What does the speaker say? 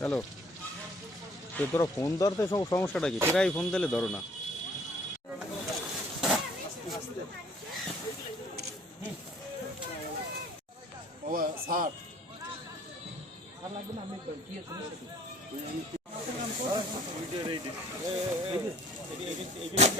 Hello. তো তোরা phone ধরতে সব সমস্যাটা কি? সেটাই ফোন দিলে ধরো না।